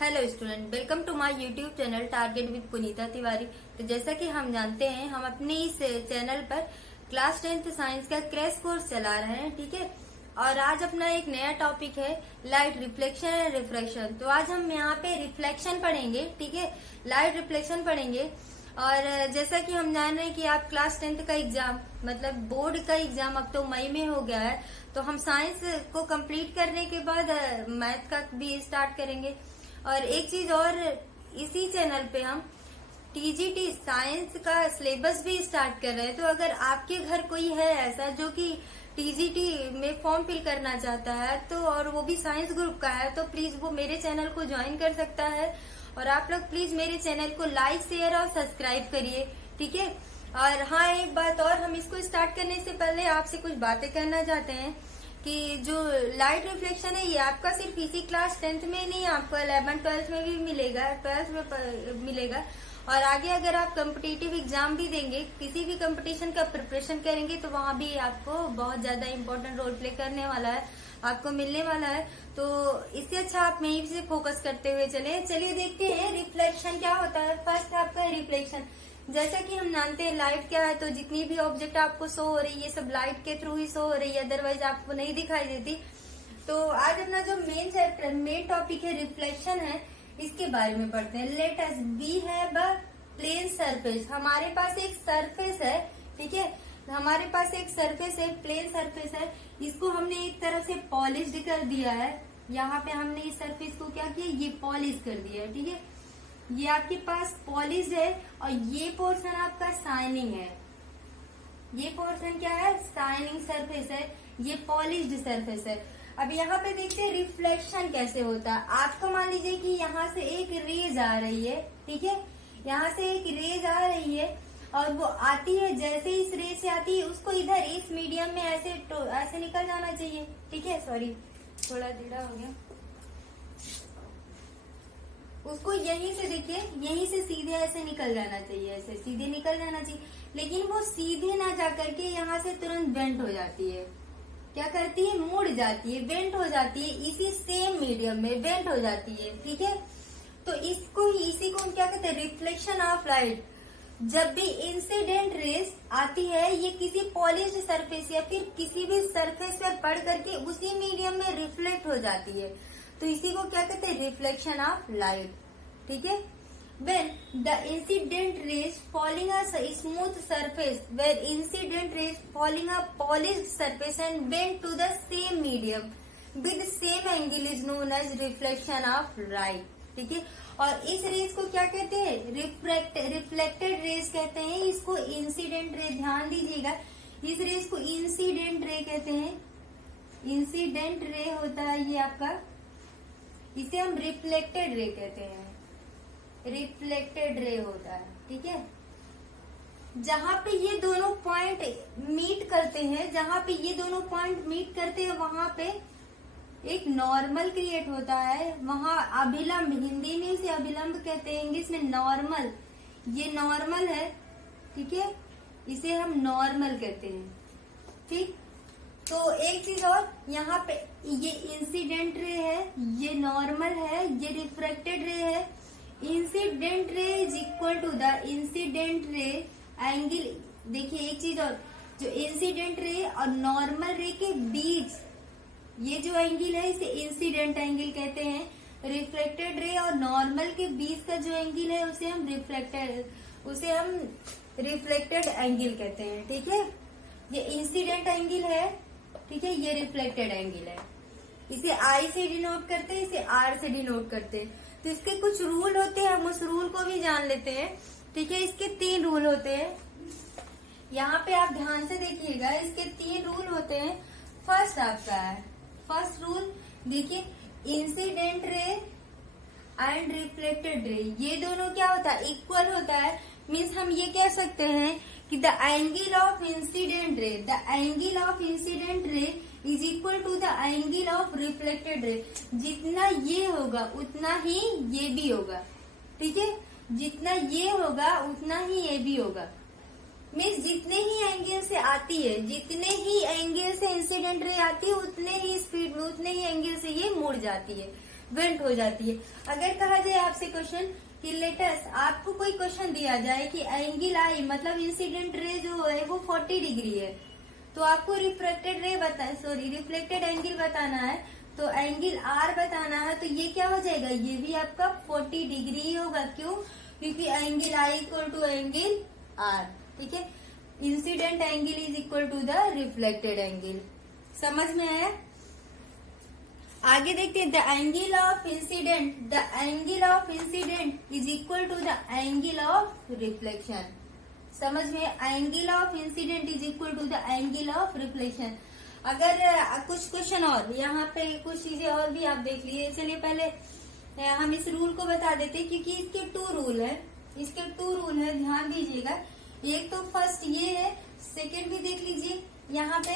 Hello student, welcome to my YouTube channel target with Punita Tiwari. तो जैसा कि हम जानते हैं, हम अपने इस चैनल पर क्लास 10th साइंस का क्रैश कोर्स चला रहे हैं, ठीक है। और आज अपना एक नया टॉपिक है लाइट रिफ्लेक्शन एंड रिफ्रैक्शन। तो आज हम यहाँ पे रिफ्लेक्शन पढ़ेंगे, ठीक है, लाइट रिफ्लेक्शन पढ़ेंगे। और जैसा कि हम जान रहे हैं कि आप क्लास 10th का एग्जाम मतलब बोर्ड का एग्जाम अब तो मई में हो गया है, तो हम साइंस को कंप्लीट करने के बाद मैथ का भी स्टार्ट करेंगे। और एक चीज और, इसी चैनल पे हम टीजीटी साइंस का सिलेबस भी स्टार्ट कर रहे हैं। तो अगर आपके घर कोई है ऐसा जो कि टीजीटी में फॉर्म फिल करना चाहता है तो, और वो भी साइंस ग्रुप का है, तो प्लीज वो मेरे चैनल को ज्वाइन कर सकता है। और आप लोग प्लीज मेरे चैनल को लाइक, शेयर और सब्सक्राइब करिए, ठीक है। और हाँ, एक बात और, हम इसको स्टार्ट करने से पहले आपसे कुछ बातें करना चाहते हैं कि जो लाइट रिफ्लेक्शन है ये आपका सिर्फ इसी क्लास 10th में नहीं, आपको 11th 12th में भी मिलेगा, 12th में मिलेगा। और आगे अगर आप कॉम्पिटिटिव एग्जाम भी देंगे, किसी भी कंपटीशन का प्रिपरेशन करेंगे, तो वहाँ भी आपको बहुत ज्यादा इम्पोर्टेंट रोल प्ले करने वाला है, आपको मिलने वाला है। तो इससे अच्छा आप यहीं से फोकस करते हुए चलिए देखते हैं रिफ्लेक्शन क्या होता है। फर्स्ट आपका रिफ्लेक्शन, जैसा कि हम जानते हैं लाइट क्या है, तो जितनी भी ऑब्जेक्ट आपको शो हो रही है ये सब लाइट के थ्रू ही शो हो रही है, अदरवाइज आपको नहीं दिखाई देती। तो आज अपना जो मेन टॉपिक है रिफ्लेक्शन है, इसके बारे में पढ़ते हैं। लेट अस बी है प्लेन सरफेस। हमारे पास एक सरफेस है, ठीक है, हमारे पास एक सरफेस है, प्लेन सरफेस है। इसको हमने एक तरफ से पॉलिश्ड कर दिया है। यहाँ पे हमने इस सरफेस को क्या किया, ये पॉलिश कर दिया है, ठीक है। ये आपके पास पॉलिश है और ये पोर्शन आपका शाइनिंग है। ये पोर्शन क्या है, शाइनिंग सरफेस है, ये पॉलिश्ड सरफेस है। अब यहाँ पे देखते हैं रिफ्लेक्शन कैसे होता है। आपको मान लीजिए कि यहाँ से एक रेज आ रही है, ठीक है, यहाँ से एक रेज आ रही है और वो आती है, जैसे इस रेज से आती है उसको इधर इस मीडियम में ऐसे निकल जाना चाहिए, ठीक है। सॉरी, थोड़ा टेढ़ा हो गया। उसको यहीं से देखिए, यहीं से सीधे ऐसे निकल जाना चाहिए, ऐसे सीधे निकल जाना चाहिए, लेकिन वो सीधे ना जा करके यहाँ से तुरंत बेंट हो जाती है। क्या करती है, मुड़ जाती है, बेंट हो जाती है, इसी सेम मीडियम में बेंट हो जाती है, ठीक है। तो इसी को हम क्या कहते हैं, रिफ्लेक्शन ऑफ लाइट। जब भी इंसिडेंट रेस आती है, ये किसी पॉलिश्ड सरफेस या फिर किसी भी सरफेस पे पड़ करके उसी मीडियम में रिफ्लेक्ट हो जाती है, तो इसी को क्या कहते हैं, रिफ्लेक्शन ऑफ लाइट, ठीक है। When the incident rays falling a smooth surface, where incident rays falling a polished surface and bend to the same medium with same angle is known as reflection of light, ठीक है। और इस race को क्या कहते हैं, reflected race कहते हैं। इसको इंसिडेंट रे, ध्यान दीजिएगा, इस रेस को इंसिडेंट रे कहते हैं। इंसिडेंट रे होता है ये आपका, इसे हम रिफ्लेक्टेड रे कहते हैं, रिफ्लेक्टेड रे होता है, ठीक है। जहां पे ये दोनों पॉइंट मीट करते हैं, जहां पे ये दोनों पॉइंट मीट करते हैं, वहां पे एक नॉर्मल क्रिएट होता है। वहां अभिलंब, हिंदी में इसे अभिलंब कहते हैं, इंग्लिश में नॉर्मल, ये नॉर्मल है, ठीक है, इसे हम नॉर्मल कहते हैं, ठीक। तो एक चीज और, यहाँ पे ये इंसिडेंट रे है, ये नॉर्मल है, ये रिफ्रैक्टेड रे है। Incident ray is equal to the incident ray angle. देखिए एक चीज और, जो इंसिडेंट रे और नॉर्मल रे के बीच ये जो एंगल है इसे इंसिडेंट एंगल कहते हैं। रिफ्लेक्टेड रे और नॉर्मल के बीच का जो एंगल है उसे हम रिफ्लेक्टेड एंगल कहते हैं, ठीक है। ये इंसिडेंट एंगल है, ठीक है, ये रिफ्लेक्टेड एंगल है। इसे आई से डिनोट करते हैं, इसे आर से डिनोट करते हैं। तो इसके कुछ रूल होते हैं, हम उस रूल को भी जान लेते हैं, ठीक है। इसके 3 रूल होते हैं, यहाँ पे आप ध्यान से देखिएगा, इसके 3 रूल होते हैं। फर्स्ट आपका है, फर्स्ट रूल देखिए, incident ray and reflected ray, ये दोनों क्या होता है, इक्वल होता है। मीन्स हम ये कह सकते हैं कि the angle of incident ray is equal to the angle of reflected ray. जितना ये होगा उतना ही ये भी होगा, ठीक है, जितना ये होगा उतना ही ये भी होगा। मीन्स जितने ही एंगल से आती है, जितने ही एंगल से इंसिडेंट रे आती है, उतने ही स्पीड में, उतने ही एंगल से ये मुड़ जाती है। वेंट हो जाती है। अगर कहा जाए आपसे क्वेश्चन कि लेटेस्ट आपको कोई क्वेश्चन दिया जाए कि एंगल आई मतलब इंसिडेंट रे जो है वो 40 डिग्री है, तो आपको रिफ्लेक्टेड एंगल बताना है, तो एंगल आर बताना है, तो ये क्या हो जाएगा, ये भी आपका 40 डिग्री ही होगा। क्यों? क्योंकि angle I equal to angle R. ठीक है, incident angle is equal to the reflected angle. समझ में आया? आगे देखते हैं, the angle of incident is equal to the angle of reflection. समझ में? Angle of incident is equal to the angle of reflection. अगर कुछ क्वेश्चन और यहाँ पे कुछ चीजें और भी आप देख लीजिए। चलिए पहले हम इस रूल को बता देते हैं, क्योंकि इसके टू रूल है, ध्यान दीजिएगा। एक तो फर्स्ट ये है, सेकंड भी देख लीजिए। यहाँ पे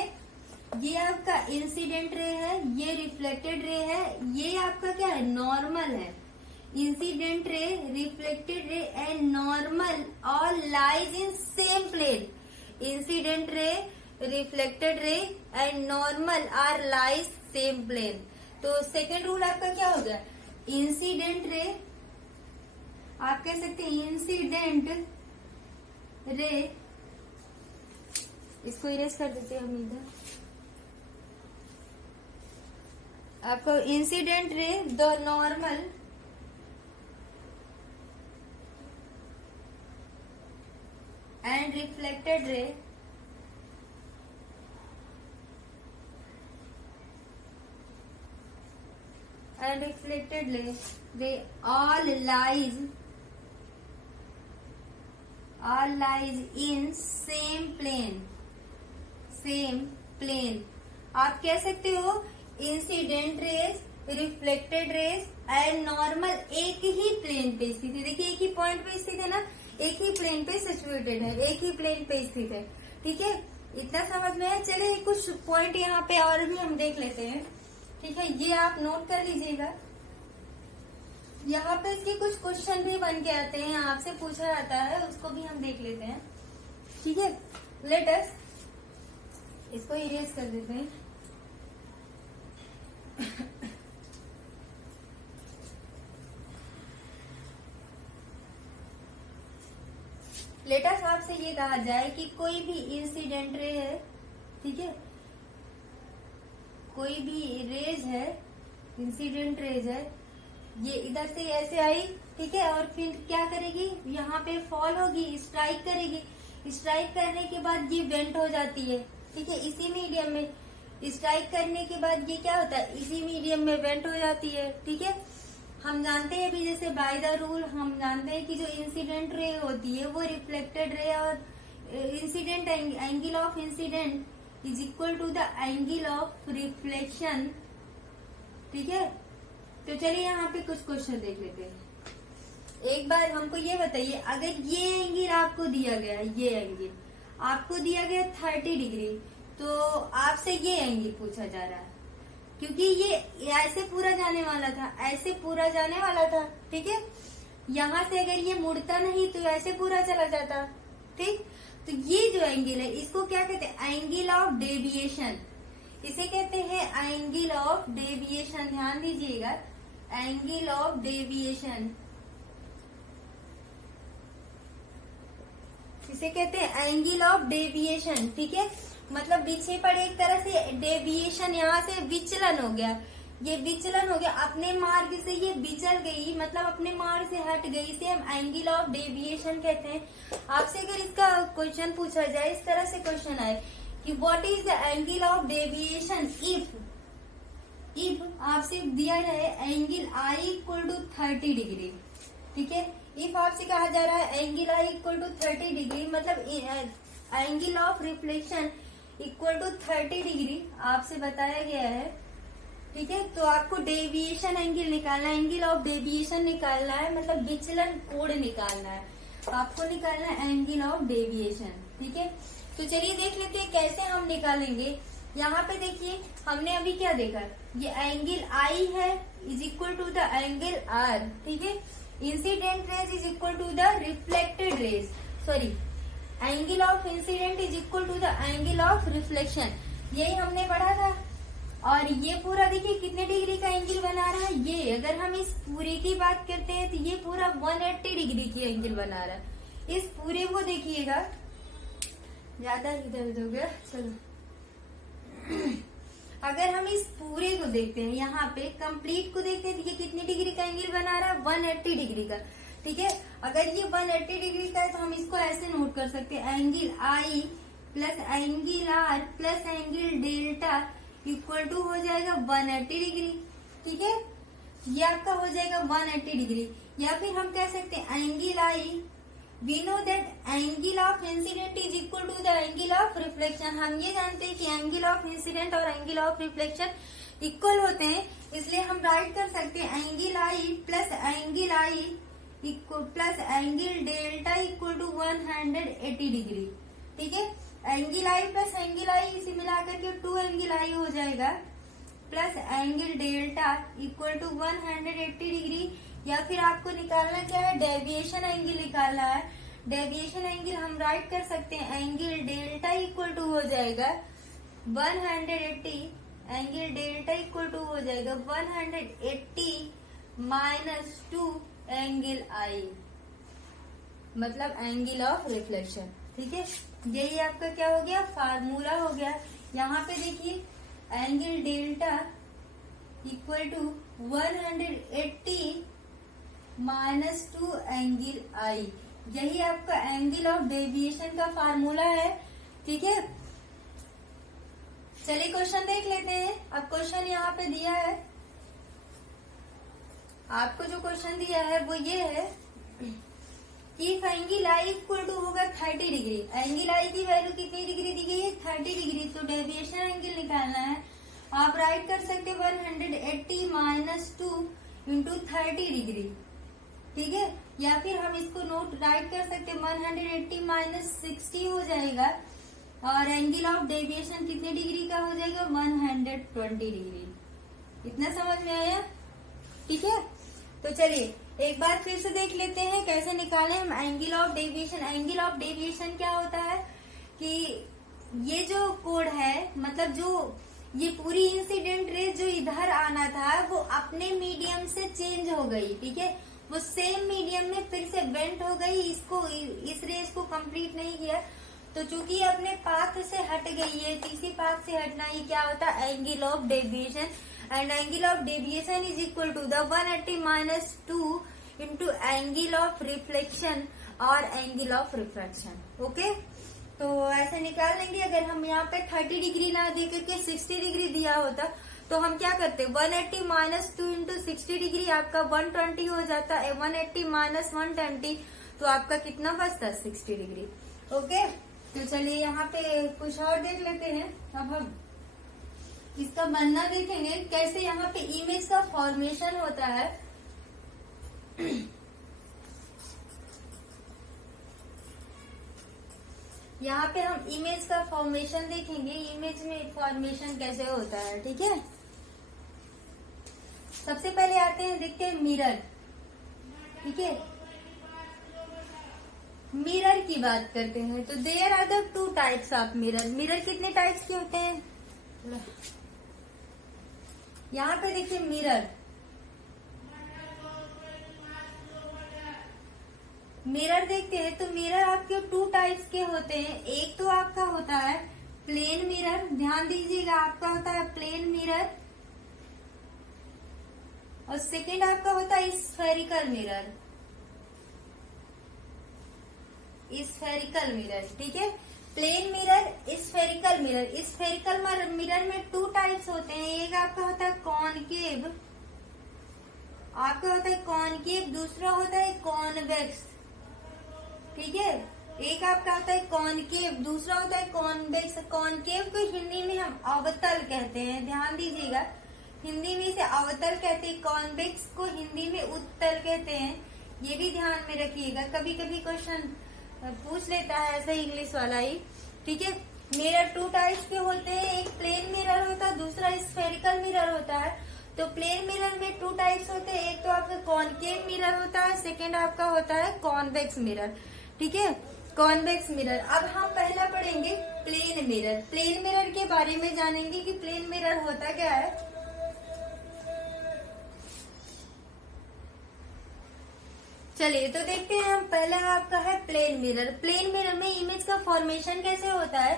ये आपका इंसिडेंट रे है, ये रिफ्लेक्टेड रे है, ये आपका क्या है, नॉर्मल है। Incident ray, reflected ray and normal all lies in same plane. Incident ray, reflected ray and normal are lies same plane. तो सेकेंड रूल आपका क्या होगा, इंसिडेंट रे, आप कह सकते हैं इंसिडेंट रे, इसको इरेज कर देते हैं हम इधर। आपको incident ray, the normal and reflected ray they all lies in same plane। आप कह सकते हो incident raise, reflected raise and normal एक ही प्लेन पे स्थित है। देखिए एक ही पॉइंट पे स्थित है ना, एक ही प्लेन पे सिचुएटेड है, एक ही प्लेन पे स्थित है। ठीक है, इतना समझ में है। चलिए कुछ पॉइंट यहाँ पे और भी हम देख लेते हैं। ठीक है, ये आप नोट कर लीजिएगा। यहाँ पे इसके कुछ क्वेश्चन भी बन के आते हैं, आपसे पूछा जाता है, उसको भी हम देख लेते हैं। ठीक है, लेट अस इसको इरेज कर देते हैं। लेट अस आपसे ये कहा जाए कि कोई भी इंसिडेंट रे है, ठीक है, कोई भी रेज है, इंसिडेंट रेज है, ये इधर से ऐसे आई, ठीक है, और फिर क्या करेगी, यहाँ पे फॉल होगी, स्ट्राइक करेगी। स्ट्राइक करने के बाद ये बेंट हो जाती है। ठीक है, इसी मीडियम में स्ट्राइक करने के बाद ये क्या होता है, इसी मीडियम में बेंट हो जाती है। ठीक है, हम जानते हैं भी, जैसे बाय द रूल हम जानते हैं कि जो इंसिडेंट रे होती है वो रिफ्लेक्टेड रे और incident angle of incident is equal to the angle of reflection. ठीक है, तो चलिए यहाँ पे कुछ क्वेश्चन देख लेते हैं। एक बार हमको ये बताइए, अगर ये एंगल आपको दिया गया, ये एंगल आपको दिया गया 30 डिग्री, तो आपसे ये एंगल पूछा जा रहा है, क्योंकि ये ऐसे पूरा जाने वाला था, ऐसे पूरा जाने वाला था। ठीक है, यहाँ से अगर ये मुड़ता नहीं तो ऐसे पूरा चला जाता। ठीक, तो ये जो एंगल है इसको क्या कहते हैं, एंगल ऑफ डेविएशन। इसे कहते हैं एंगल ऑफ डेविएशन। ध्यान दीजिएगा, एंगल ऑफ डेविएशन, इसे कहते हैं एंगल ऑफ डेविएशन। ठीक है, मतलब पीछे पर एक तरह से डेविएशन, यहाँ से विचलन हो गया, ये विचलन हो गया, अपने मार्ग से ये विचल गई, मतलब अपने मार्ग से हट गई, इसे हम एंगल ऑफ डेविएशन कहते हैं। आपसे अगर इसका क्वेश्चन पूछा जाए, इस तरह से क्वेश्चन आए कि what is the angle of deviation if आपसे दिया जाए angle I equal to 30 degree. ठीक है, इफ आपसे कहा जा रहा है angle I equal to 30 degree, मतलब angle of reflection equal to 30 degree आपसे बताया गया है। ठीक है, तो आपको डेविएशन एंगल निकालना है, एंगल ऑफ डेविएशन निकालना है, मतलब विचलन कोण निकालना है, आपको निकालना है एंगल ऑफ डेविएशन। ठीक है, तो चलिए देख लेते हैं कैसे हम निकालेंगे। यहाँ पे देखिए, हमने अभी क्या देखा, ये एंगल आई है is equal to the angle R. ठीक है, incident rays is equal to the reflected rays, sorry, angle of incident is equal to the angle of reflection, यही हमने पढ़ा था। और ये पूरा देखिए कितने डिग्री का एंगल बना रहा है। ये अगर हम इस पूरे की बात करते हैं तो ये पूरा 180 डिग्री की एंगल बना रहा है। इस पूरे को देखिएगा, ज्यादा इधर उधर हो गया, चलो अगर हम इस पूरे को देखते हैं, यहाँ पे कंप्लीट को देखते हैं तो ये कितने डिग्री का एंगल बना रहा है, 180 डिग्री का। ठीक है, अगर ये 180 डिग्री का है तो हम इसको ऐसे नोट कर सकते हैं, angle I plus angle R plus angle delta equal to हो जाएगा 180 डिग्री। ठीक है, ये आपका हो जाएगा 180 डिग्री। या फिर हम कह सकते हैं angle I, we know that angle of incident is equal to the angle of reflection. हम ये जानते हैं कि एंगल ऑफ इंसिडेंट और एंगल ऑफ रिफ्लेक्शन इक्वल होते हैं, इसलिए हम राइट कर सकते हैं angle I plus angle delta equal to 180 degree. ठीक है, angle I plus angle I इसे मिलाकर के 2 एंगल आई हो जाएगा plus angle delta equal to 180 degree. या फिर आपको निकालना क्या है, डेविएशन एंगल निकालना है। डेविएशन एंगल हम राइट कर सकते हैं, एंगल डेल्टा इक्वल टू हो जाएगा 180, एंगल डेल्टा इक्वल टू हो जाएगा 180 माइनस 2 एंगल आई, मतलब एंगल ऑफ रिफ्लेक्शन। ठीक है, यही आपका क्या हो गया, फार्मूला हो गया। यहाँ पे देखिए angle delta equal to 180 minus 2 angle i, यही आपका एंगल ऑफ डेविएशन का फार्मूला है। ठीक है, चलिए क्वेश्चन देख लेते हैं। अब क्वेश्चन यहाँ पे दिया है, आपको जो क्वेश्चन दिया है वो ये है कि एंगल आई इक्वल टू होगा 30 डिग्री। एंगल आई की वैल्यू कितनी डिग्री दी गई है, 30 डिग्री। तो डेविएशन एंगल निकालना है, आप राइट कर सकते हैं 180 माइनस 2 इंटू 30 डिग्री। ठीक है, या फिर हम इसको नोट राइट कर सकते हैं 180 माइनस 60 हो जाएगा, और एंगल ऑफ डेविएशन कितने डिग्री का हो जाएगा, 120 डिग्री। इतना समझ में आया। ठीक है, तो चलिए एक बार फिर से देख लेते हैं कैसे निकालें हम angle of deviation. Angle of deviation क्या होता है कि ये जो कोड है, मतलब जो ये पूरी इंसिडेंट रेस जो इधर आना था वो अपने मीडियम से चेंज हो गई। ठीक है, वो सेम मीडियम में फिर से बेंट हो गई, इसको इस रेस को कंप्लीट नहीं किया, तो चूंकि अपने पाथ से हट गई है, तीसरी पाथ से हटना ही क्या होता है, angle of deviation. And angle of deviation is equal to the 180 minus 2 into angle of reflection और एंगल ऑफ रिफ्रैक्शन। ओके, तो ऐसे निकाल लेंगे। अगर हम यहाँ पे 30 डिग्री ना दे करके 60 डिग्री दिया होता तो हम क्या करते, 180 माइनस 2 इंटू 60 डिग्री आपका 120 हो जाता है। 180 माइनस 120 तो आपका कितना बचता, 60 डिग्री। ओके, तो चलिए यहाँ पे कुछ और देख लेते हैं। अब हम इसका बनना देखेंगे कैसे यहाँ पे इमेज का फॉर्मेशन होता है। यहाँ पे हम इमेज का फॉर्मेशन देखेंगे, इमेज में फॉर्मेशन कैसे होता है। ठीक है, सबसे पहले आते हैं, देखते हैं मिरर। ठीक है, मिरर की बात करते हैं तो there are the 2 types of mirror. Mirror कितने टाइप्स के होते हैं, यहाँ पे देखिए मिरर देखते हैं तो मिरर आपके 2 टाइप्स के होते हैं। एक तो आपका होता है प्लेन मिरर, ध्यान दीजिएगा, आपका होता है प्लेन मिरर, और सेकेंड आपका होता है स्फेरिकल मिरर। स्फेरिकल मिरर, ठीक है, plane mirror, spherical mirror. Spherical mirror में 2 टाइप्स होते हैं। एक आपका होता है कॉनकेव, दूसरा होता है कॉन्वेक्स। ठीक है, एक आपका होता है कॉनकेव, दूसरा होता है कॉन्वेक्स। कॉनकेव को हिंदी में हम अवतल कहते हैं, ध्यान दीजिएगा, हिंदी में इसे अवतल कहते हैं। कॉन्वेक्स को हिंदी में उत्तल कहते हैं, ये भी ध्यान में रखिएगा, कभी कभी क्वेश्चन पूछ लेता है ऐसा इंग्लिश वाला ही। ठीक है, मिरर 2 टाइप्स के होते हैं, एक प्लेन मिरर होता है, दूसरा स्फेरिकल मिरर होता है। तो प्लेन मिरर में 2 टाइप्स होते हैं, एक तो आपका कॉनकेव मिरर होता है, सेकेंड आपका होता है कॉन्वेक्स मिरर। ठीक है, कॉन्वेक्स मिरर। अब हम पहला पढ़ेंगे प्लेन मिरर। प्लेन मिरर के बारे में जानेंगे कि प्लेन मिरर होता क्या है। चलिए तो देखते हैं हम। पहला आपका है प्लेन मिरर। प्लेन मिरर में इमेज का फॉर्मेशन कैसे होता है,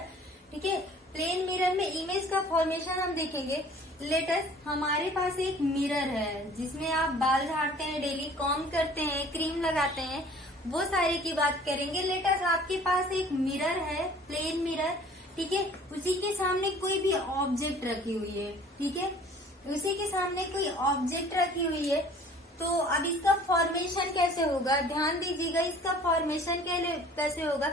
ठीक है। प्लेन मिरर में इमेज का फॉर्मेशन हम देखेंगे। लेटेस्ट हमारे पास एक मिरर है जिसमें आप बाल झाड़ते हैं, डेली कॉम्ब करते हैं, क्रीम लगाते हैं, वो सारे की बात करेंगे। लेटेस्ट आपके पास एक मिरर है, प्लेन मिरर, ठीक है। उसी के सामने कोई भी ऑब्जेक्ट रखी हुई है, ठीक है। उसी के सामने कोई ऑब्जेक्ट रखी हुई है। तो अब इसका फॉर्मेशन कैसे होगा, ध्यान दीजिएगा। इसका फॉर्मेशन कैसे होगा।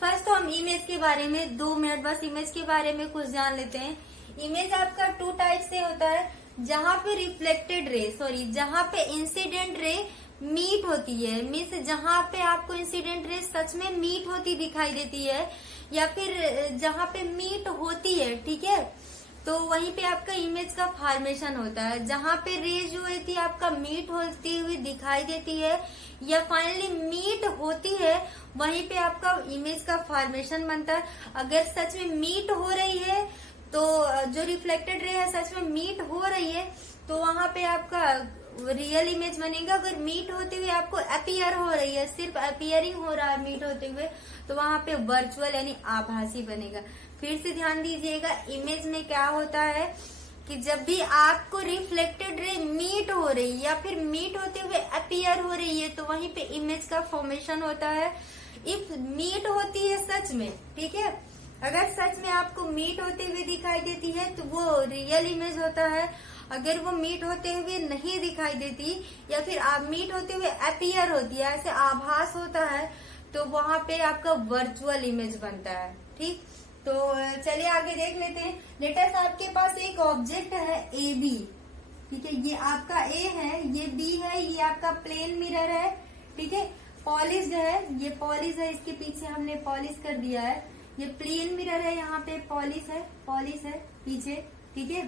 फर्स्ट तो हम इमेज के बारे में 2 मिनट बस इमेज के बारे में कुछ जान लेते हैं। इमेज आपका 2 टाइप से होता है। जहाँ पे रिफ्लेक्टेड रे जहाँ पे इंसिडेंट रे मीट होती है, मीन्स जहाँ पे आपको इंसिडेंट रे सच में मीट होती दिखाई देती है, या फिर जहाँ पे मीट होती है, ठीक है, तो वहीं पे आपका इमेज का फॉर्मेशन होता है। जहाँ पे रेज जो होती है आपका मीट होती हुई दिखाई देती है या फाइनली मीट होती है, वहीं पे आपका इमेज का फॉर्मेशन बनता है। अगर सच में मीट हो रही है तो जो रिफ्लेक्टेड रे है सच में मीट हो रही है तो वहां पे आपका रियल इमेज बनेगा। अगर मीट होते हुए आपको अपीयर हो रही है, सिर्फ अपीयरिंग हो रहा है मीट होते हुए, तो वहां पे वर्चुअल यानी आभासी बनेगा। फिर से ध्यान दीजिएगा, इमेज में क्या होता है कि जब भी आपको रिफ्लेक्टेड रे मीट हो रही है या फिर मीट होते हुए अपीयर हो रही है तो वहीं पे इमेज का फॉर्मेशन होता है। इफ मीट होती है सच में, ठीक है, अगर सच में आपको मीट होते हुए दिखाई देती है तो वो रियल इमेज होता है। अगर वो मीट होते हुए नहीं दिखाई देती या फिर आप मीट होते हुए अपीयर होती है, ऐसे आभास होता है, तो वहां पे आपका वर्चुअल इमेज बनता है, ठीक। तो चलिए आगे देख लेते हैं। लेटेस्ट आपके पास एक ऑब्जेक्ट है ए बी, ठीक है, ये आपका ए है, ये बी है, ये आपका प्लेन मिरर है, ठीक है, पॉलिश्ड है, ये पॉलिश है, इसके पीछे हमने पॉलिश कर दिया है। ये प्लेन मिरर है, यहाँ पे पॉलिश है पीछे, ठीक है,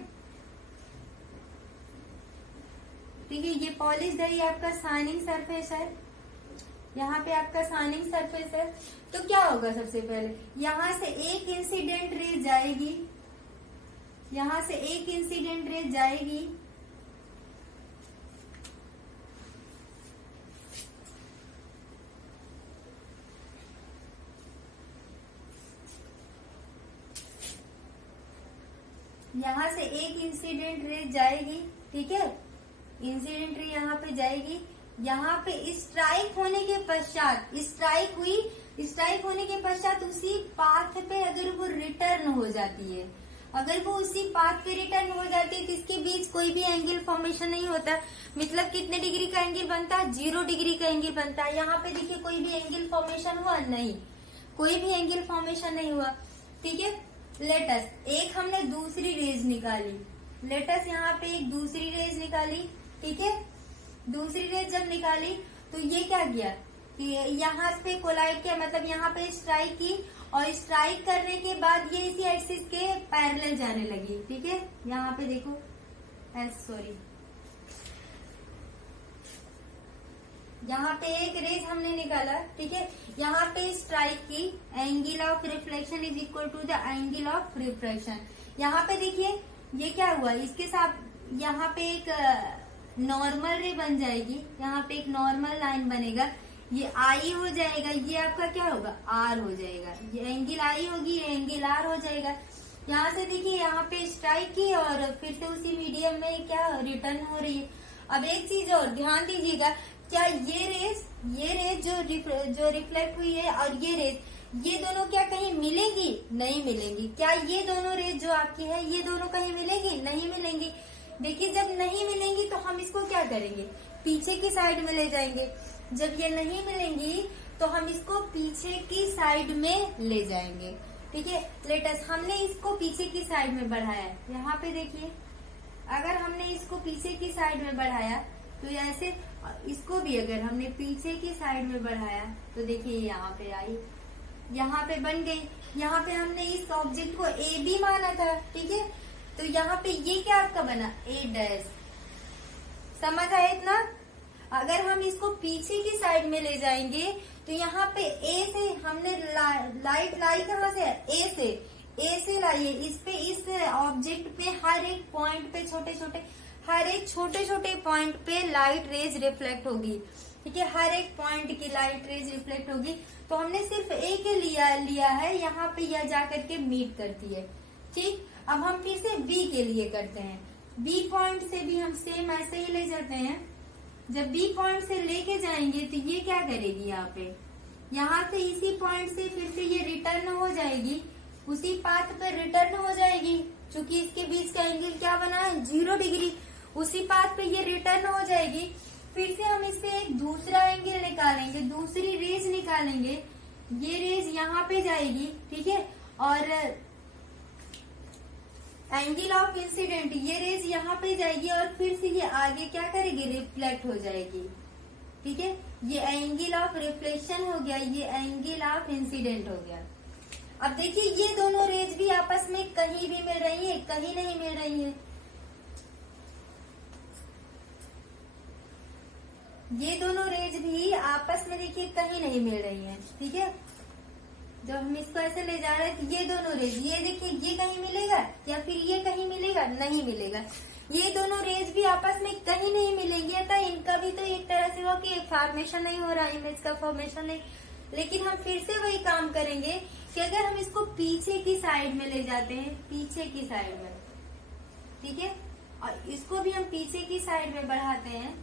ठीक है, ये पॉलिश्ड है, ये आपका शाइनिंग सरफेस है, यहाँ पे आपका शाइनिंग सरफेस है। तो क्या होगा, सबसे पहले यहाँ से एक इंसिडेंट रे जाएगी, यहाँ से एक इंसिडेंट रे जाएगी, यहाँ से एक इंसिडेंट रे जाएगी, ठीक है, इंसिडेंट रे यहाँ पे जाएगी। यहाँ पे स्ट्राइक होने के पश्चात, स्ट्राइक होने के पश्चात उसी पाथ पे अगर वो रिटर्न हो जाती है, अगर वो उसी पाथ पे रिटर्न हो जाती है तो इसके बीच कोई भी एंगल फॉर्मेशन नहीं होता। मतलब कितने डिग्री का एंगल बनता है, 0 डिग्री का एंगल बनता है। यहाँ पे देखिए कोई भी एंगल फॉर्मेशन हुआ नहीं, कोई भी एंगल फॉर्मेशन नहीं हुआ, ठीक है। लेटेस्ट एक हमने दूसरी रेज निकाली, लेटेस्ट यहाँ पे एक दूसरी रेज निकाली, ठीक है। दूसरी रेज जब निकाली तो ये क्या किया कि यहाँ पे कोलाइड किया, मतलब यहाँ पे स्ट्राइक की, और स्ट्राइक करने के बाद ये इसी एक्सिस के पैरेलल जाने लगी, ठीक है। यहाँ पे देखो, यहाँ पे एक रेज हमने निकाला, ठीक है। यहाँ पे स्ट्राइक की, angle of reflection is equal to the angle of refraction. यहाँ पे देखिए ये क्या हुआ, इसके साथ यहाँ पे एक नॉर्मल रे बन जाएगी, यहाँ पे एक नॉर्मल लाइन बनेगा, ये आई हो जाएगा, ये आपका क्या होगा, आर हो जाएगा। ये एंगल आई होगी, ये एंगल आर हो जाएगा। यहाँ से देखिए यहाँ पे स्ट्राइक की और फिर से उसी मीडियम में क्या रिटर्न हो रही है। अब एक चीज और ध्यान दीजिएगा, क्या ये रेस जो रिफ्लेक्ट हुई है और ये रेस, ये दोनों क्या कहीं मिलेंगी, नहीं मिलेंगी। क्या ये दोनों रेस जो आपकी है ये दोनों कहीं मिलेंगी, नहीं मिलेंगी। देखिए जब नहीं मिलेंगी तो हम इसको क्या करेंगे, पीछे की साइड में ले जाएंगे। जब ये नहीं मिलेंगी तो हम इसको पीछे की साइड में ले जाएंगे, ठीक है। लेटेस्ट हमने इसको पीछे की साइड में बढ़ाया, यहाँ पे देखिए अगर हमने इसको पीछे की साइड में बढ़ाया तो ऐसे इसको भी अगर हमने पीछे की साइड में बढ़ाया तो देखिए यहाँ पे आई, यहाँ पे बन गई। यहाँ पे हमने इस ऑब्जेक्ट को ए बी माना था, ठीक है, तो यहाँ पे ये क्या आपका बना, ए डैश। समझ आया इतना। अगर हम इसको पीछे की साइड में ले जाएंगे तो यहाँ पे ए से हमने लाइट लाई कहाँ से? ए से लाइए। इस पे, इस ऑब्जेक्ट पे हर एक पॉइंट पे छोटे छोटे पॉइंट पे लाइट रेज रिफ्लेक्ट होगी, ठीक है। हर एक पॉइंट की लाइट रेज रिफ्लेक्ट होगी। तो हमने सिर्फ ए के लिया है, यहाँ पे यह जाकर के मीट करती है, ठीक। अब हम फिर से बी के लिए करते हैं। बी पॉइंट से भी हम सेम ऐसे ही ले जाते हैं। जब बी पॉइंट से लेके जाएंगे तो ये क्या करेगी? यहाँ से इसी पॉइंट से फिर से ये रिटर्न हो जाएगी, उसी पाथ पर रिटर्न हो जाएगी। चूंकि इसके बीच का एंगल क्या बना है? 0 डिग्री। उसी पाथ पे ये रिटर्न हो जाएगी। फिर से हम इससे एक दूसरा एंगल निकालेंगे, दूसरी रेज निकालेंगे। ये रेज यहाँ पे जाएगी, ठीक है। और एंगल ऑफ इंसिडेंट, ये रेज यहाँ पे जाएगी और फिर से ये आगे क्या करेगी? रिफ्लेक्ट हो जाएगी, ठीक है। ये एंगल ऑफ रिफ्लेक्शन हो गया, ये एंगल ऑफ इंसिडेंट हो गया। अब देखिए ये दोनों रेज भी आपस में कहीं भी मिल रही है, कहीं नहीं मिल रही है। ये दोनों रेज भी आपस में देखिए कहीं नहीं मिल रही है, ठीक है। जब हम इसको ऐसे ले जा रहे हैं तो ये दोनों रेज, ये देखिए ये कहीं मिलेगा या फिर ये कहीं मिलेगा? नहीं मिलेगा। ये दोनों रेज भी आपस में कहीं नहीं मिलेंगी, अतः इनका भी तो एक तरह से हो कि एक फॉर्मेशन नहीं हो रहा, इमेज का फॉर्मेशन नहीं। लेकिन हम फिर से वही काम करेंगे कि अगर हम इसको पीछे की साइड में ले जाते हैं, पीछे की साइड में, ठीक है, और इसको भी हम पीछे की साइड में बढ़ाते हैं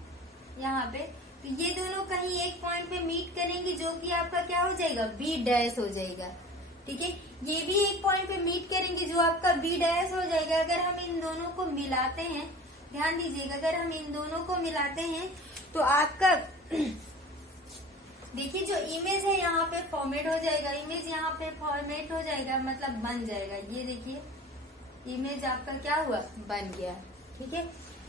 यहाँ पे, तो ये दोनों कहीं एक पॉइंट पे मीट करेंगे, जो कि आपका क्या हो जाएगा? बी डैश हो जाएगा, ठीक है। ये भी एक पॉइंट पे मीट करेंगे, जो आपका बी डैश हो जाएगा। अगर हम इन दोनों को मिलाते हैं, ध्यान दीजिएगा, अगर हम इन दोनों को मिलाते हैं तो आपका देखिए जो इमेज है यहाँ पे फॉर्मेट हो जाएगा, इमेज यहाँ पे फॉर्मेट हो जाएगा, मतलब बन जाएगा। ये देखिए इमेज आपका क्या हुआ? बन गया, ठीक है।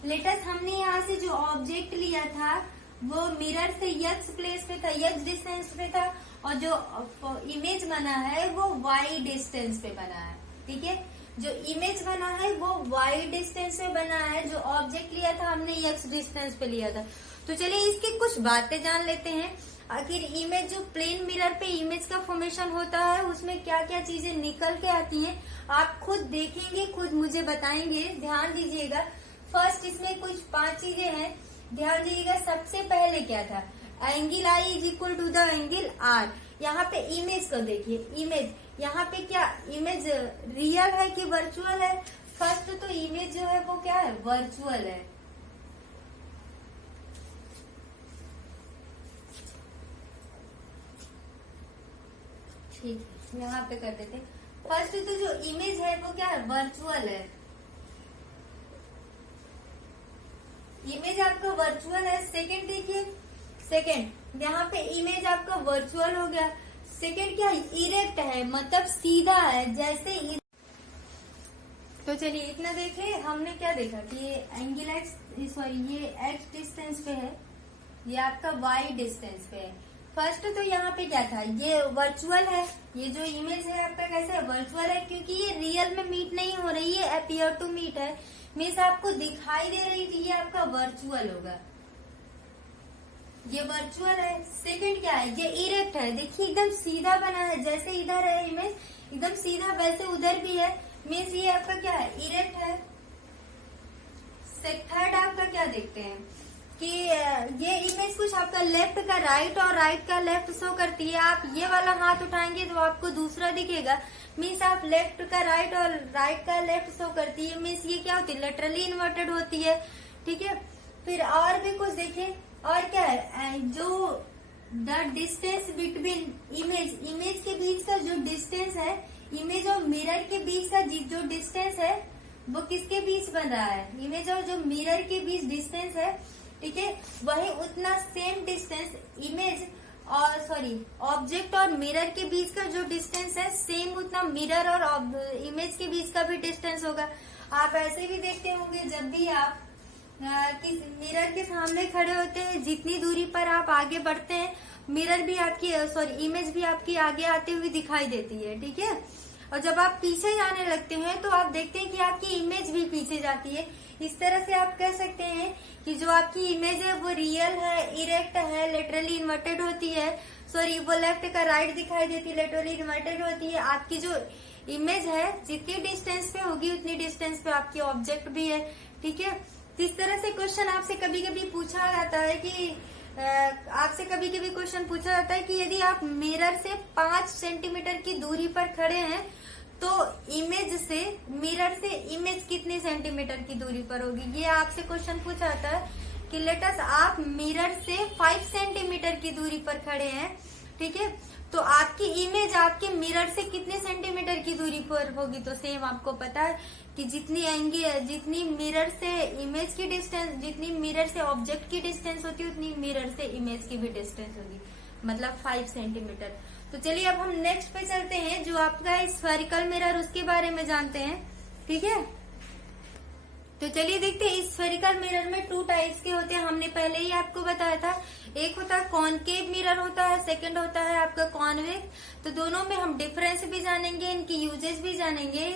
लेटेस्ट हमने यहाँ से जो ऑब्जेक्ट लिया था वो मिरर से x प्लेस पे था, x डिस्टेंस पे था, और जो इमेज बना है वो y डिस्टेंस पे बना है, ठीक है। जो इमेज बना है वो y डिस्टेंस पे बना है, जो ऑब्जेक्ट लिया था हमने x डिस्टेंस पे लिया था। तो चलिए इसकी कुछ बातें जान लेते हैं। आखिर इमेज, जो प्लेन मिरर पे इमेज का फॉर्मेशन होता है, उसमें क्या क्या चीजें निकल के आती हैं, आप खुद देखेंगे, खुद मुझे बताएंगे, ध्यान दीजिएगा। फर्स्ट इसमें कुछ 5 चीजें हैं, ध्यान दीजिएगा। सबसे पहले क्या था? Angle i is equal to the angle r. यहाँ पे इमेज को देखिए, इमेज यहाँ पे क्या, इमेज रियल है कि वर्चुअल है? फर्स्ट तो इमेज जो है वो क्या है? वर्चुअल है, ठीक है। यहाँ पे कर देते, फर्स्ट तो जो इमेज है वो क्या है? वर्चुअल है। इमेज आपका वर्चुअल है। सेकंड देखिए, सेकंड यहाँ पे इमेज आपका वर्चुअल हो गया। सेकंड क्या है? इरेक्ट है, मतलब सीधा है, जैसे तो चलिए इतना देखे। हमने क्या देखा कि ये एंगल एक्स, सॉरी ये एक्स डिस्टेंस पे है, ये आपका वाई डिस्टेंस पे है। फर्स्ट तो यहाँ पे क्या था? ये वर्चुअल है, ये जो इमेज है आपका कैसे है? वर्चुअल है, क्योंकि ये रियल में मीट नहीं हो रही है, अपीयर टू मीट है, मीन्स आपको दिखाई दे रही थी, ये आपका वर्चुअल होगा, ये वर्चुअल है। सेकंड क्या है? ये इरेक्ट है, देखिए एकदम सीधा बना है, जैसे इधर है इमेज एकदम सीधा, वैसे उधर भी है, मीन्स ये आपका क्या है? इरेक्ट है। थर्ड आपका क्या देखते हैं कि ये इमेज कुछ आपका लेफ्ट का राइट और राइट का लेफ्ट शो करती है। आप ये वाला हाथ उठाएंगे तो आपको दूसरा दिखेगा, मीन्स आप लेफ्ट का राइट और राइट का लेफ्ट शो करती है, मीन्स ये क्या होती है? लेटरली इन्वर्टेड होती है, ठीक है। फिर और भी कुछ देखें, और क्या है? जो the distance between image, image के बीच का जो डिस्टेंस है, इमेज और मिरर के बीच का जो डिस्टेंस है वो किसके बीच बन रहा है? इमेज और जो मिरर के बीच डिस्टेंस है, ठीक है, वही उतना सेम डिस्टेंस इमेज और सॉरी ऑब्जेक्ट और मिरर के बीच का जो डिस्टेंस है, सेम उतना मिरर और इमेज के बीच का भी डिस्टेंस होगा। आप ऐसे भी देखते होंगे, जब भी आप किस मिरर के सामने खड़े होते हैं, जितनी दूरी पर आप आगे बढ़ते हैं, मिरर भी आपकी सॉरी इमेज भी आपकी आगे आती हुई दिखाई देती है, ठीक है। और जब आप पीछे जाने लगते हैं तो आप देखते हैं कि आपकी इमेज भी पीछे जाती है। इस तरह से आप कह सकते हैं कि जो आपकी इमेज है वो रियल है, इरेक्ट है, लेटरली इन्वर्टेड होती है, सॉरी वो लेफ्ट का राइट दिखाई देती है, लेटरली इन्वर्टेड होती है। आपकी जो इमेज है जितनी डिस्टेंस पे होगी उतनी डिस्टेंस पे आपकी ऑब्जेक्ट भी है, ठीक है। तो इस तरह से क्वेश्चन आपसे कभी कभी पूछा जाता है कि आपसे कभी कभी क्वेश्चन पूछा जाता है कि यदि आप मिरर से 5 सेंटीमीटर की दूरी पर खड़े हैं तो इमेज से मिरर से इमेज कितने सेंटीमीटर की दूरी पर होगी। ये आपसे क्वेश्चन पूछा जाता है कि लेटस आप मिरर से 5 सेंटीमीटर की दूरी पर खड़े हैं, ठीक है, तो आपकी इमेज आपके मिरर से कितने सेंटीमीटर की दूरी पर होगी। तो सेम आपको पता है कि जितनी मिरर से इमेज की डिस्टेंस, जितनी मिरर से ऑब्जेक्ट की डिस्टेंस होती है उतनी मिरर से इमेज की भी डिस्टेंस होगी, मतलब 5 सेंटीमीटर। तो चलिए अब हम नेक्स्ट पे चलते हैं, जो आपका स्फेरिकल मिरर उसके बारे में जानते हैं, ठीक है। तो चलिए देखते हैं स्फेरिकल मिरर में 2 टाइप्स के होते हैं, हमने पहले ही आपको बताया था। एक होता है कॉनकेव मिरर होता है, सेकंड होता है आपका कॉन्वेक्स। तो दोनों में हम डिफरेंस भी जानेंगे, इनकी यूजेस भी जानेंगे,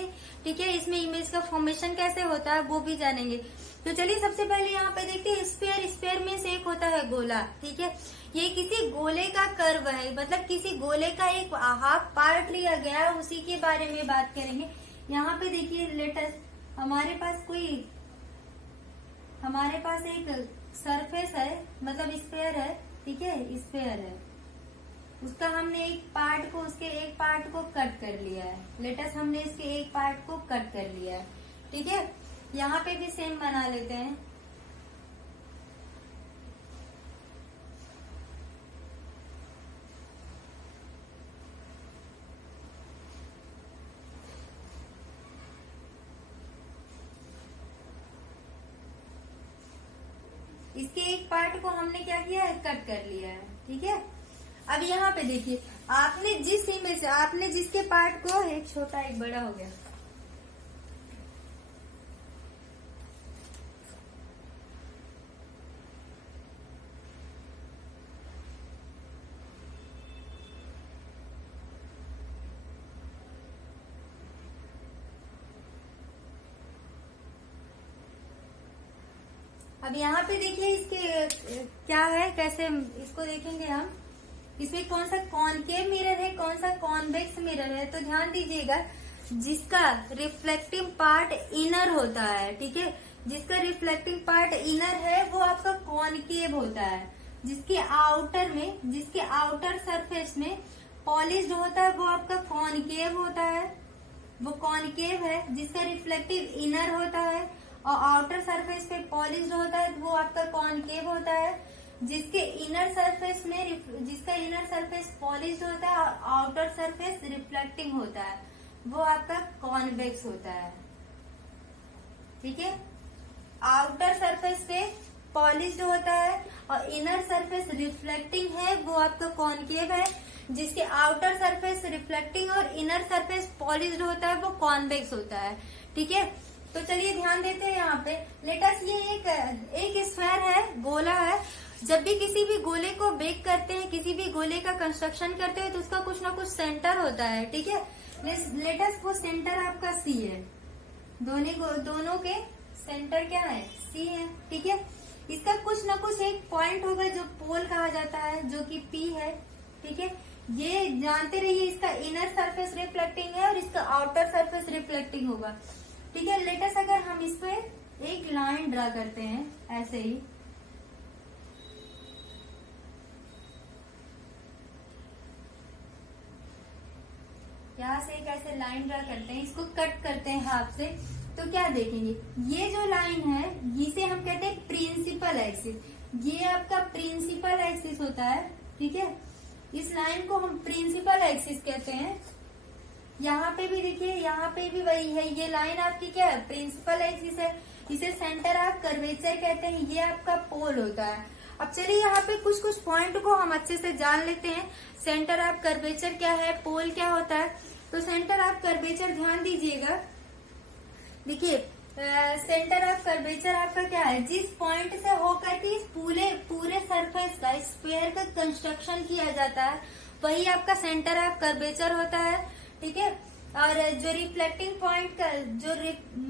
ठीक है, इसमें इमेज का फॉर्मेशन कैसे होता है वो भी जानेंगे। तो चलिए सबसे पहले यहाँ पे देखते हैं स्फीयर। स्फीयर में से एक होता है गोला, ठीक है, ये किसी गोले का कर्व है, मतलब किसी गोले का एक हाफ पार्ट लिया गया है, उसी के बारे में बात करेंगे। यहाँ पे देखिए लेटेस्ट हमारे पास एक सरफेस है, मतलब स्फीयर है, ठीक है, स्फीयर है, उसका हमने उसके एक पार्ट को कट कर लिया है। लेटेस्ट हमने इसके एक पार्ट को कट कर लिया है, ठीक है। यहाँ पे भी सेम बना लेते हैं। इसके एक पार्ट को हमने क्या किया है, कट कर लिया है, ठीक है। अब यहाँ पे देखिए आपने जिस इमेज से, आपने जिसके पार्ट को, एक छोटा एक बड़ा हो गया, अब यहाँ पे देखिए इसके क्या है, कैसे इसको देखेंगे हम। इसमें कौन सा कॉनकेव मिरर है, कौन सा कॉन्वेक्स मिरर है। तो ध्यान दीजिएगा, जिसका रिफ्लेक्टिव पार्ट इनर होता है, ठीक है, जिसका रिफ्लेक्टिव पार्ट इनर है वो आपका कॉनकेव होता है। जिसके आउटर सरफेस में पॉलिश्ड होता है वो आपका कॉनकेव होता है, वो कॉनकेव है। जिसका रिफ्लेक्टिव इनर होता है और आउटर सरफेस पे पॉलिश्ड होता है वो आपका कॉनकेव होता है। जिसका इनर सरफेस पॉलिश्ड होता है और आउटर सरफेस रिफ्लेक्टिंग होता है वो आपका कॉन्वेक्स होता है, ठीक है। आउटर सरफेस पे पॉलिश्ड होता है और इनर सरफेस रिफ्लेक्टिंग है वो आपका कॉनकेव है। जिसके आउटर सरफेस रिफ्लेक्टिंग और इनर सरफेस पॉलिश्ड होता है वो कॉन्वेक्स होता है, ठीक है। तो चलिए ध्यान देते हैं यहाँ पे। लेटस ये एक स्फीयर है, गोला है। जब भी किसी भी गोले को बेक करते हैं, किसी भी गोले का कंस्ट्रक्शन करते हैं तो उसका कुछ ना कुछ सेंटर होता है, ठीक है। लेटस वो सेंटर आपका सी है, दोनों के सेंटर क्या है, सी है, ठीक है। इसका कुछ ना कुछ एक पॉइंट होगा जो पोल कहा जाता है, जो कि पी है, ठीक है। ये जानते रहिए, इसका इनर सरफेस रिफ्लेक्टिंग है और इसका आउटर सरफेस रिफ्लेक्टिंग होगा, ठीक है। लेटेस्ट अगर हम इस पे एक लाइन ड्रा करते हैं ऐसे ही, यहाँ से एक ऐसे लाइन ड्रा करते हैं, इसको कट करते हैं हाथ से, तो क्या देखेंगे, ये जो लाइन है इसे हम कहते हैं प्रिंसिपल एक्सिस। ये आपका प्रिंसिपल एक्सिस होता है, ठीक है। इस लाइन को हम प्रिंसिपल एक्सिस कहते हैं। यहाँ पे भी देखिए, यहाँ पे भी वही है, ये लाइन आपकी क्या है, प्रिंसिपल एक्सिस है। इसे सेंटर ऑफ कर्वेचर कहते हैं, ये आपका पोल होता है। अब चलिए यहाँ पे कुछ पॉइंट को हम अच्छे से जान लेते हैं। सेंटर ऑफ कर्वेचर क्या है, पोल क्या होता है। तो सेंटर ऑफ कर्वेचर ध्यान दीजिएगा, देखिए सेंटर ऑफ कर्वेचर आपका क्या है, जिस पॉइंट से होकर के इस पूरे सरफेस का, स्फीयर का कंस्ट्रक्शन किया जाता है वही आपका सेंटर ऑफ कर्वेचर होता है, ठीक है। और जो रिफ्लेक्टिंग पॉइंट का जो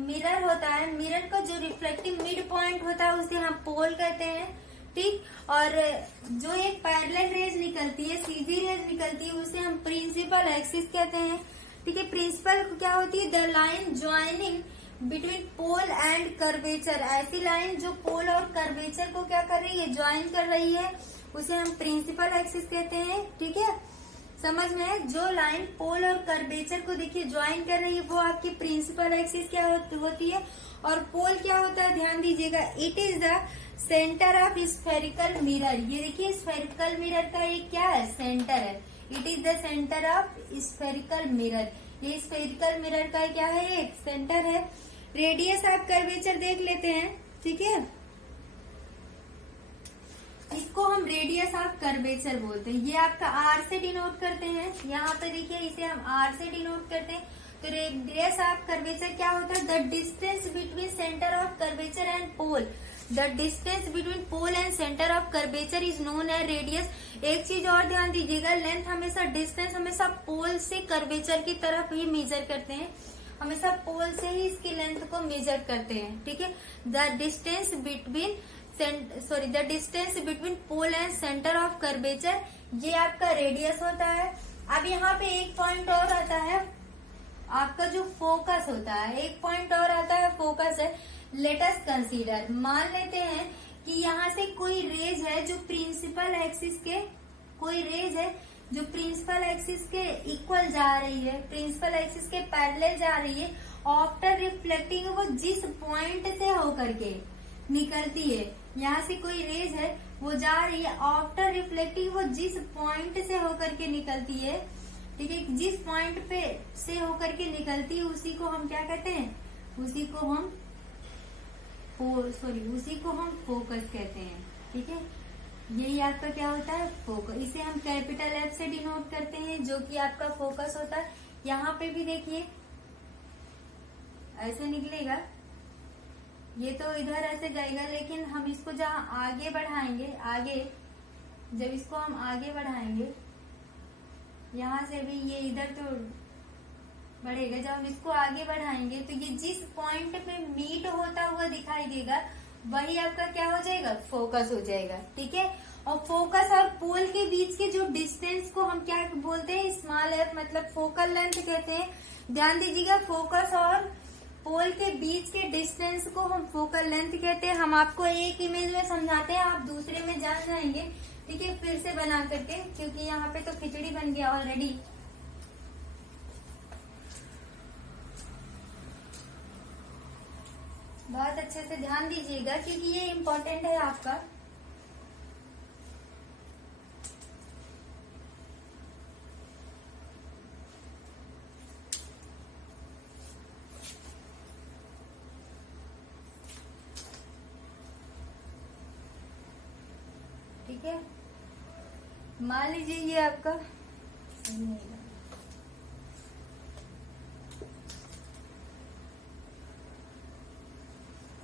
मिरर होता है, मिरर का जो रिफ्लेक्टिंग मिड पॉइंट होता है उसे हम पोल कहते हैं, ठीक। और जो एक पैरेलल रेज निकलती है, सीधी रेज निकलती है, उसे हम प्रिंसिपल एक्सिस कहते हैं, ठीक है। प्रिंसिपल क्या होती है? The line joining between pole and curvature, ऐसी लाइन जो पोल और कर्वेचर को क्या कर रही है? ज्वाइन कर रही है, उसे हम प्रिंसिपल एक्सिस कहते हैं, ठीक है। समझ में? जो लाइन पोल और कर्वेचर को देखिए ज्वाइन कर रही है वो आपकी प्रिंसिपल एक्सिस क्या होती है। और पोल क्या होता है? ध्यान दीजिएगा, it is the centre of spherical mirror. ये देखिए स्फेरिकल मिरर का एक क्या है? सेंटर है। It is the centre of spherical mirror. ये स्फेरिकल मिरर का क्या है? एक सेंटर है। रेडियस ऑफ कर्वेचर देख लेते हैं, ठीक है। इसको हम रेडियस ऑफ कर्वेचर बोलते हैं। ये आपका आर से डिनोट करते हैं। यहाँ पे देखिए इसे हम आर से डिनोट करते हैं। तो रेडियस ऑफ कर्वेचर क्या होता है? The distance between centre of curvature and pole. The distance between pole and centre of curvature is known as radius. एक चीज और ध्यान दीजिएगा, लेंथ हमेशा, डिस्टेंस हमेशा पोल से कर्वेचर की तरफ ही मेजर करते हैं, हमेशा पोल से ही इसकी लेंथ को मेजर करते हैं, ठीक है। The distance between the distance between pole and centre of curvature, ये आपका रेडियस होता है। अब यहाँ पे एक पॉइंट और आता है, आपका जो फोकस होता है, एक पॉइंट और आता है, फोकस है। लेट अस कंसीडर, मान लेते हैं कि यहाँ से कोई रेज है जो प्रिंसिपल एक्सिस के, कोई रेज है जो प्रिंसिपल एक्सिस के इक्वल जा रही है, प्रिंसिपल एक्सिस के पैरेलल जा रही है। आफ्टर रिफ्लेक्टिंग वो जिस पॉइंट से होकर के निकलती है, यहाँ से कोई रेज है वो जा रही है, आफ्टर रिफ्लेक्टिंग वो जिस पॉइंट से होकर के निकलती है, ठीक है, जिस पॉइंट पे से होकर के निकलती है उसी को हम क्या कहते हैं? उसी को हम फोकस कहते हैं, ठीक है। यही आपका क्या होता है? फोकस। इसे हम कैपिटल एफ से डिनोट करते हैं, जो कि आपका फोकस होता है। यहाँ पे भी देखिए ऐसे निकलेगा, ये तो इधर ऐसे जाएगा, लेकिन हम इसको जहाँ आगे बढ़ाएंगे, आगे जब इसको हम आगे बढ़ाएंगे, यहाँ से भी ये इधर तो बढ़ेगा, जब हम इसको आगे बढ़ाएंगे तो ये जिस पॉइंट पे मीट होता हुआ दिखाई देगा वही आपका क्या हो जाएगा? फोकस हो जाएगा, ठीक है। और फोकस और पोल के बीच के जो डिस्टेंस को हम क्या बोलते हैं? स्मॉल एफ, मतलब फोकल लेंथ कहते हैं। ध्यान दीजिएगा, फोकस और पोल के बीच के डिस्टेंस को हम फोकल लेंथ कहते हैं। हम आपको एक इमेज में समझाते हैं, आप दूसरे में जान जाएंगे, ठीक है, फिर से बना करके, क्योंकि यहाँ पे तो खिचड़ी बन गया ऑलरेडी। बहुत अच्छे से ध्यान दीजिएगा क्योंकि ये इम्पोर्टेंट है आपका। ठीक है, मान लीजिए ये आपका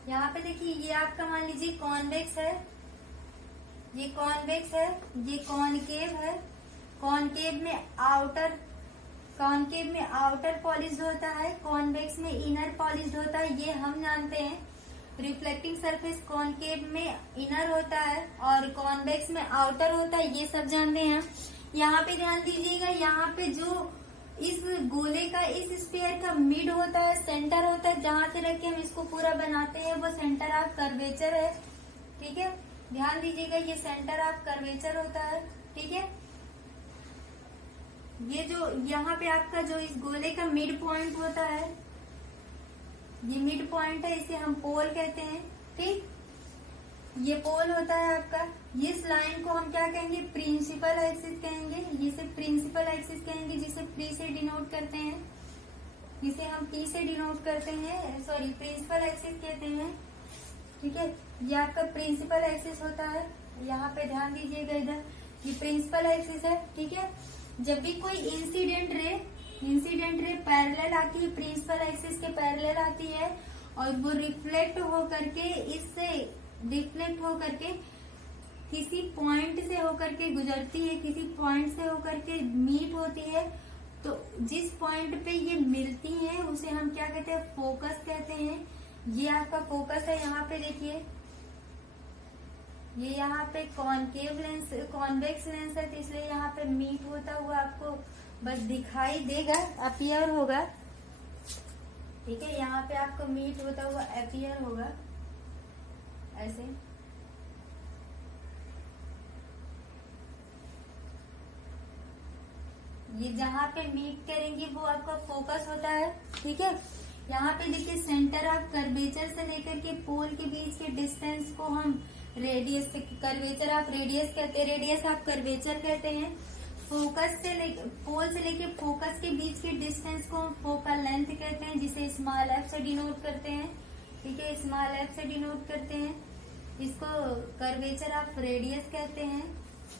यहाँ पे देखिए ये आपका मान लीजिए कॉन्वेक्स है, ये कॉन्वेक्स है, ये कॉनकेव है। कॉनकेव में आउटर पॉलिश्ड होता है, कॉन्वेक्स में इनर पॉलिश्ड होता है, ये हम जानते हैं। रिफ्लेक्टिंग सरफेस कॉनकेव में इनर होता है और कॉन्वेक्स में आउटर होता है, ये सब जानते हैं। यहाँ पे ध्यान दीजिएगा, यहाँ पे जो इस गोले का, इस स्फीयर का मिड होता है, सेंटर होता है, जहां से रख के हम इसको पूरा बनाते हैं वो सेंटर ऑफ कर्वेचर है, ठीक है। ध्यान दीजिएगा, ये सेंटर ऑफ कर्वेचर होता है, ठीक है। ये जो यहाँ पे आपका जो इस गोले का मिड पॉइंट होता है, ये मिड पॉइंट है, इसे हम पोल कहते हैं, ठीक। ये पोल होता है आपका। इस लाइन को हम क्या कहेंगे? प्रिंसिपल एक्सिस कहेंगे, जिसे प्रिंसिपल एक्सिस कहेंगे, जिसे पी से डिनोट करते हैं, जिसे हम पी से डिनोट करते हैं, सॉरी प्रिंसिपल एक्सिस कहते हैं, ठीक है। ये आपका प्रिंसिपल एक्सिस होता है। यहाँ पे ध्यान दीजिएगा, इधर ये प्रिंसिपल एक्सिस है, ठीक है। जब भी कोई इंसिडेंट रे पैरेलल आती है, प्रिंसिपल एक्सिस के पैरेलल आती है और वो रिफ्लेक्ट होकर के किसी पॉइंट से होकर के गुजरती है, किसी पॉइंट से होकर के मीट होती है, तो जिस पॉइंट पे ये मिलती हैं उसे हम क्या कहते हैं, फोकस कहते हैं। ये आपका फोकस है। यहाँ पे देखिए, ये यहाँ पे कॉनकेव लेंस, कॉन्वेक्स लेंस है, तो इसलिए यहाँ पे मीट होता हुआ आपको बस दिखाई देगा, अपीयर होगा। ठीक है, यहाँ पे आपको मीट होता हुआ अपीयर होगा ऐसे। ये जहाँ पे मीट करेंगे वो आपका फोकस होता है। ठीक है, यहाँ पे देखिए सेंटर ऑफ कर्वेचर से लेकर के पोल के बीच के डिस्टेंस को हम रेडियस, कर्वेचर ऑफ रेडियस कहते हैं, रेडियस ऑफ कर्वेचर कहते हैं। फोकस से लेकर, पोल से लेकर फोकस के बीच के डिस्टेंस को हम फोकल लेंथ कहते हैं, जिसे स्मॉल एफ से डिनोट करते हैं। ठीक है, स्मॉल एफ से डिनोट करते हैं। इसको कर्वेचर ऑफ रेडियस कहते हैं,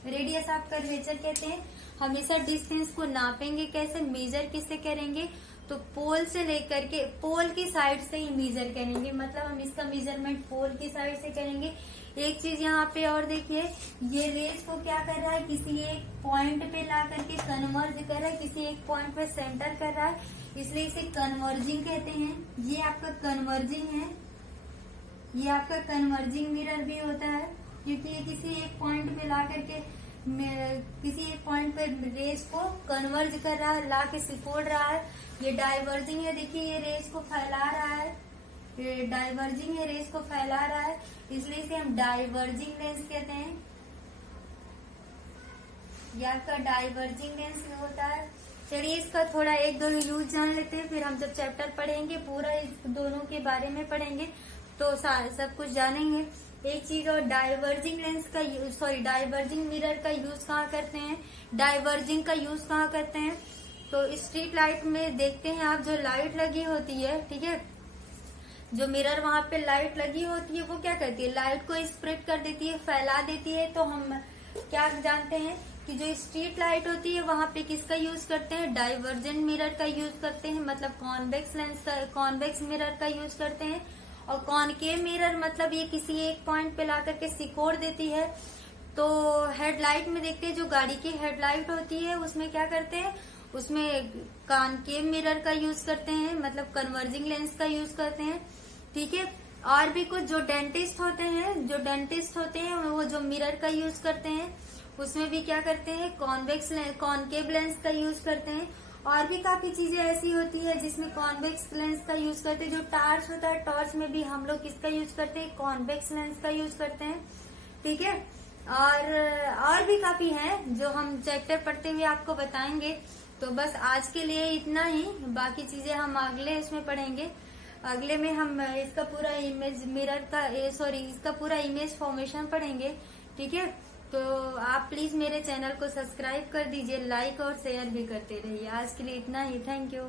रेडियस ऑफ कर्वेचर कहते हैं। हमेशा डिस्टेंस को नापेंगे कैसे, मेजर किससे करेंगे, तो पोल से लेकर के, पोल की साइड से ही मेजर करेंगे, मतलब हम इसका मेजरमेंट पोल की साइड से करेंगे। एक चीज यहाँ पे और देखिए, ये रेस को क्या कर रहा है, किसी एक पॉइंट पे ला करके कन्वर्ज कर रहा है, किसी एक पॉइंट पे सेंटर कर रहा है, इसलिए इसे कन्वर्जिंग कहते हैं। ये आपका कन्वर्जिंग है, ये आपका कन्वर्जिंग मिरर भी होता है, क्योंकि ये किसी एक पॉइंट पे ला करके, किसी एक पॉइंट पे रेस को कन्वर्ज कर रहा है, ला के सिकोड़ रहा है। ये डाइवर्जिंग है, देखिए ये रेस को फैला रहा है, ये डाइवर्जिंग है, रेस को फैला रहा है, इसलिए इसे हम डाइवर्जिंग लेंस कहते हैं। ये आपका डाइवर्जिंग लेंस होता है। चलिए इसका थोड़ा एक दो यूज जान लेते हैं, फिर हम जब चैप्टर पढ़ेंगे पूरा इस दोनों के बारे में पढ़ेंगे तो सब कुछ जानेंगे। एक चीज और, डाइवर्जिंग लेंस का यूज, सॉरी डाइवर्जिंग मिरर का यूज कहाँ करते हैं, डाइवर्जिंग का यूज कहाँ करते हैं, तो स्ट्रीट लाइट में देखते हैं आप, जो लाइट लगी होती है, ठीक है, जो मिरर वहां पे लाइट लगी होती है वो क्या करती है, लाइट को स्प्रेड कर देती है, फैला देती है। तो हम क्या जानते हैं कि जो स्ट्रीट लाइट होती है वहां पे किसका यूज करते हैं, डाइवर्जेंट मिरर का यूज करते हैं, मतलब कॉन्वेक्स लेंस का, कॉन्वेक्स मिरर का यूज करते हैं। और कॉनकेव मिरर मतलब ये किसी एक पॉइंट पे ला करके सिकोड़ देती है। तो हेडलाइट में देखते हैं, जो गाड़ी की हेडलाइट होती है उसमें क्या करते हैं, उसमें कॉनकेव मिरर का यूज करते हैं, मतलब कन्वर्जिंग लेंस का यूज करते हैं। ठीक है, और भी कुछ जो डेंटिस्ट होते हैं वो जो मिरर का यूज करते हैं उसमें भी क्या करते हैं, कॉनकेव लेंस का यूज करते हैं। और भी काफी चीजें ऐसी होती है जिसमें कॉन्वेक्स लेंस का यूज करते हैं। जो टार्च होता है, टॉर्च में भी हम लोग किसका यूज करते हैं, कॉन्वेक्स लेंस का यूज करते हैं। ठीक है, और भी काफी हैं जो हम चैप्टर पढ़ते हुए आपको बताएंगे। तो बस आज के लिए इतना ही, बाकी चीजें हम अगले इसमें पढ़ेंगे। अगले में हम इसका पूरा इमेज मिरर का, इसका पूरा इमेज फॉर्मेशन पढ़ेंगे। ठीक है, तो आप प्लीज मेरे चैनल को सब्सक्राइब कर दीजिए, लाइक और शेयर भी करते रहिए। आज के लिए इतना ही, थैंक यू।